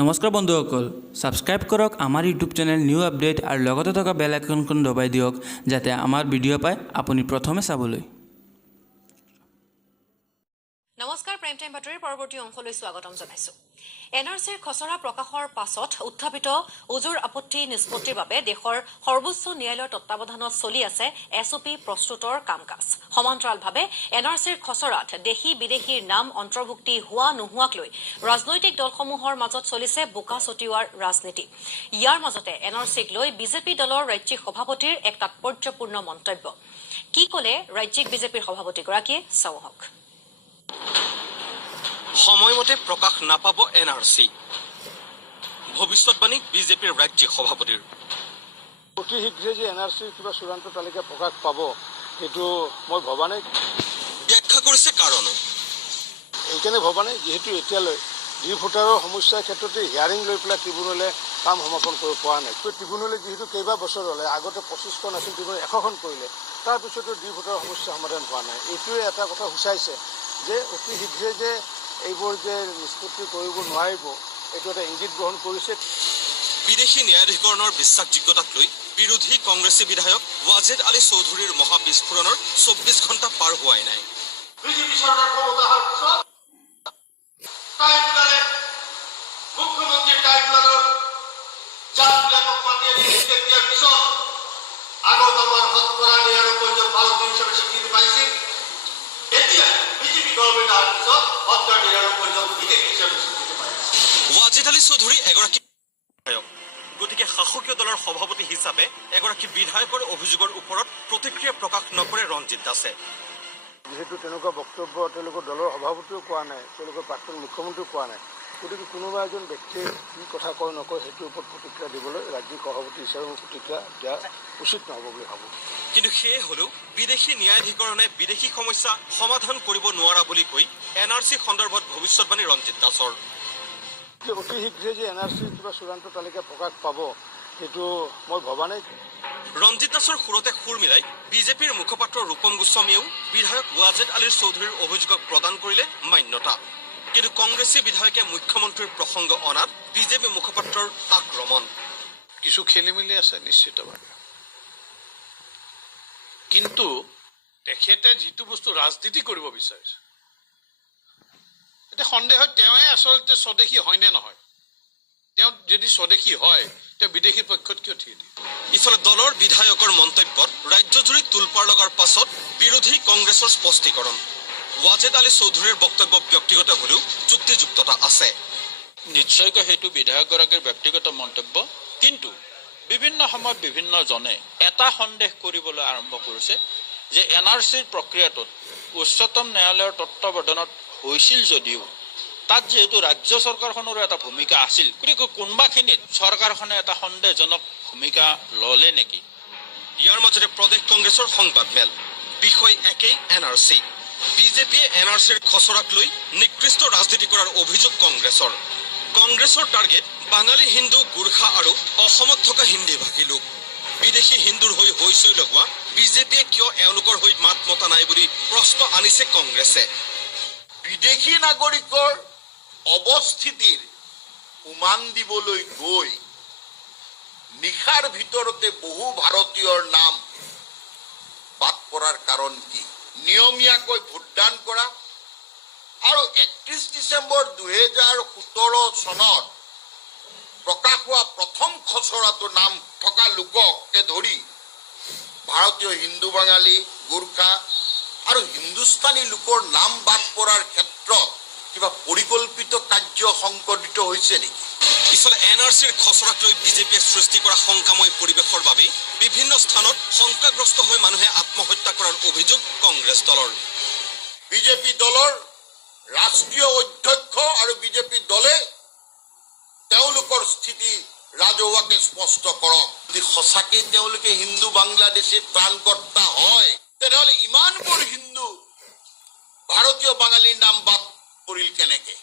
নমস্কাৰ বন্ধুসকল, সাবস্ক্ৰাইব কৰক আমাৰ ইউটিউব চেনেল নিউ আপডেট আৰু লগতে থকা বেল আইকনখন দবাই দিয়ক যাতে আমাৰ ভিডিঅ' পায় আপুনি প্ৰথমে চাবলৈ। নমস্কাৰ, প্ৰাইম টাইম বাতৰিৰ পৰৱৰ্তী অংশলৈ স্বাগতম জনাইছো। এনআৰচিৰ খচৰা প্ৰকাশৰ পাছত উত্থাপিত উজুৰ আপত্তি নিষ্পত্তিৰ বাবে দেশৰ সৰ্বোচ্চ ন্যায়ালয়ৰ তত্বাৱধানত চলি আছে এছঅপি প্ৰস্তুতৰ কাম কাজ। সমান্তৰালভাৱে এনআৰচিৰ খচৰাত দেশী বিদেশীৰ নাম অন্তৰ্ভুক্তি হোৱা নোহোৱাক লৈ ৰাজনৈতিক দলসমূহৰ মাজত চলিছে বোকা ছটিওৱাৰ ৰাজনীতি। ইয়াৰ মাজতে এনআৰচিক লৈ বিজেপি দলৰ ৰাজ্যিক সভাপতিৰ এক তাৎপৰ্যপূৰ্ণ মন্তব্য। কি ক'লে ৰাজ্যিক বিজেপিৰ সভাপতিগৰাকীয়ে চাওঁ আহক। সময়মতে প্ৰকাশ নাপাব এনআৰচি, ভৱিষ্যতবাণী বিজেপিৰ ৰাজ্যিক সভাপতিৰ। অতি শীঘ্ৰে যে এনআৰচিৰ কিবা চূড়ান্ত তালিকা প্ৰকাশ পাব সেইটো মই ভবা নাই। ব্যাখ্যা কৰিছে কাৰণো। এইকাৰণে ভবা নাই যিহেতু এতিয়ালৈ ভোটাৰৰ সমস্যাৰ ক্ষেত্ৰতে হিয়াৰিং লৈ পেলাই ট্ৰিবিউনেলে কাম সমাপন কৰিব পৰা নাই। ট্ৰিবিউনেলে যিহেতু কেইবা বছৰ হ'লে আগতে 25খন আছিল, ট্ৰিবিউনেলে 100খন কৰিলে, তাৰপিছতো ভোটাৰৰ সমস্যা সমাধান হোৱা নাই। এইটোৱে এটা কথা সূচাইছে যে অতি শীঘ্ৰে যে এইবোৰ যে নিষ্পত্তি কৰিব নোৱাৰিব, এইটো এটা ইংগিত গ্ৰহণ কৰিছে। বিদেশী ন্যায়াধিকৰণৰ বিশ্বাসযোগ্যতাক লৈ বিৰোধী কংগ্ৰেছী বিধায়ক ৱাজেদ আলী চৌধুৰীৰ মহাবিস্ফোৰণৰ 24 ঘণ্টা পাৰ হোৱাই নাই। বিজেপি চৰকাৰ ক্ষমতা অহাৰ পিছত মুখ্যমন্ত্ৰী ট্ৰাইব্যুনেলৰ জাজবিলাকক মাতি আনি নিৰ্দেশ দিয়াৰ পিছত আগত আমাৰ 99% ভাৰতীয় হিচাপে স্বীকৃতি পাইছিল। এতিয়া বিজেপি গভৰ্ণমেণ্ট অহাৰ পিছত 99% বিদেশী হিচাপে স্বীকৃতি পাইছে। ৱাজেদ আলী চৌধুৰী এগৰাকী বিধায়ক, গতিকে শাসকীয় দলৰ সভাপতি হিচাপে এগৰাকী বিধায়কৰ অভিযোগৰ ওপৰত প্ৰতিক্ৰিয়া প্ৰকাশ নকৰে ৰঞ্জিত দাসে। যিহেতু তেনেকুৱা বক্তব্য তেওঁলোকৰ দলৰ সভাপতিও কোৱা নাই, তেওঁলোকৰ প্ৰাক্তন মুখ্যমন্ত্ৰীও কোৱা নাই, গতিকে কোনোবা এজন ব্যক্তিয়ে কি কথা কয় নকয় সেইটোৰ ওপৰত প্ৰতিক্ৰিয়া দিবলৈ ৰাজ্যিক সভাপতি হিচাপে মই প্ৰতিক্ৰিয়া দিয়া উচিত নহ'ব বুলি ভাবোঁ। কিন্তু সেয়ে হ'লেও বিদেশী ন্যায়াধিকৰণে বিদেশী সমস্যা সমাধান কৰিব নোৱাৰা বুলি কৈ এনআৰচি সন্দৰ্ভত ভৱিষ্যতবাণী ৰঞ্জিত দাসৰ। অতি শীঘ্ৰে যে এনআৰচিৰ কিবা চূড়ান্ত তালিকা প্ৰকাশ পাব সেইটো মই ভবা নাই। ৰঞ্জিত দাসৰ সুৰতে সুৰ মিলাই বিজেপিৰ মুখপাত্ৰ ৰূপম গোস্বামীয়েও বিধায়ক ৱাজেদ আলীৰ চৌধুৰীৰ অভিযোগক প্ৰদান কৰিলে মান্যতা। কিন্তু কংগ্ৰেছী বিধায়কে মুখ্যমন্ত্ৰীৰ প্ৰসংগ অনাত বিজেপি মুখপাত্ৰৰ আক্ৰমণ। কিছু খেলি মেলি আছে নিশ্চিতভাৱে, কিন্তু তেখেতে যিটো বস্তু ৰাজনীতি কৰিব বিচাৰিছে, এতিয়া সন্দেহ হয় তেওঁৱে আচলতে স্বদেশী হয়নে নহয়। তেওঁ যদি স্বদেশী হয় তেওঁ বিদেশী পক্ষত কিয় থিয় দিয়ে। ইফালে দলৰ বিধায়কৰ মন্তব্যত ৰাজ্যজুৰি তোলপাৰ লগাৰ পাছত বিৰোধী কংগ্ৰেছৰ স্পষ্টীকৰণ। ৱাজেদ আলী চৌধুৰীৰ বক্তব্য ব্যক্তিগত হ'লেও যুক্তিযুক্ততা আছে। নিশ্চয়কৈ সেইটো বিধায়কগৰাকীৰ ব্যক্তিগত মন্তব্য, কিন্তু বিভিন্ন সময়ত বিভিন্ন জনে এটা সন্দেহ কৰিবলৈ আৰম্ভ কৰিছে যে এনআৰচিৰ প্ৰক্ৰিয়াটোত উচ্চতম ন্যায়ালয়ৰ তত্বাৱধানত হৈছিল যদিও তাত যিহেতু ৰাজ্য চৰকাৰখনৰো এটা ভূমিকা আছিল, গতিকে কোনোবাখিনিত চৰকাৰখনে এটা সন্দেহজনক ভূমিকা ল'লে নেকি। ইয়াৰ মাজতে প্ৰদেশ কংগ্ৰেছৰ সংবাদমেল, বিষয় একেই এনআৰচি। বিজেপিয়ে এনআৰচিৰ খচৰাক লৈ নিকৃষ্ট ৰাজনীতি কৰাৰ অভিযোগ কংগ্ৰেছৰ। কংগ্ৰেছৰ টাৰ্গেট বাঙালী হিন্দু, গোৰ্খা আৰু অসমত থকা হিন্দীভাষী লোক। বিদেশী হিন্দুৰ হৈ হৈচৈ লগোৱা বিজেপিয়ে কিয় এওঁলোকৰ হৈ মাত মতা নাই বুলি প্ৰশ্ন আনিছে কংগ্ৰেছে। বিদেশী নাগৰিকৰ অৱস্থিতিৰ উমান দিবলৈ গৈ নিশাৰ ভিতৰতে বহু ভাৰতীয়ৰ নাম বাদ পৰাৰ কাৰণ কি? নিয়মীয়াকৈ ভোটদান কৰা আৰু 31 ডিচেম্বৰ 2017 চনত প্ৰকাশ হোৱা প্ৰথম খচৰাটো নাম থকা লোককে ধৰি ভাৰতীয় হিন্দু, বাঙালী, গোৰ্খা আৰু হিন্দুস্তানী লোকৰ নাম বাদ পৰাৰ ক্ষেত্ৰত কিবা পৰিকল্পিত কাৰ্য সংঘটিত হৈছে নেকি? ইফালে এনআৰচিৰ খচৰাক লৈ বিজেপিয়ে সৃষ্টি কৰা শংকাময় পৰিৱেশৰ বাবে বিভিন্ন স্থানত শংকাগ্ৰস্ত হৈ মানুহে আত্মহত্যা কৰাৰ অভিযোগ কংগ্ৰেছ দলৰ। বিজেপি দলৰ ৰাষ্ট্ৰীয় অধ্যক্ষ আৰু বিজেপি দলে তেওঁলোকৰ স্থিতি ৰাজহুৱাকে স্পষ্ট কৰক। যদি সঁচাকেই তেওঁলোকে হিন্দু বাংলাদেশীৰ প্ৰাণকৰ্তা হয়, তেনেহ'লে ইমানবোৰ হিন্দু ভাৰতীয় বাঙালীৰ নাম বাদ পৰিল কেনেকে?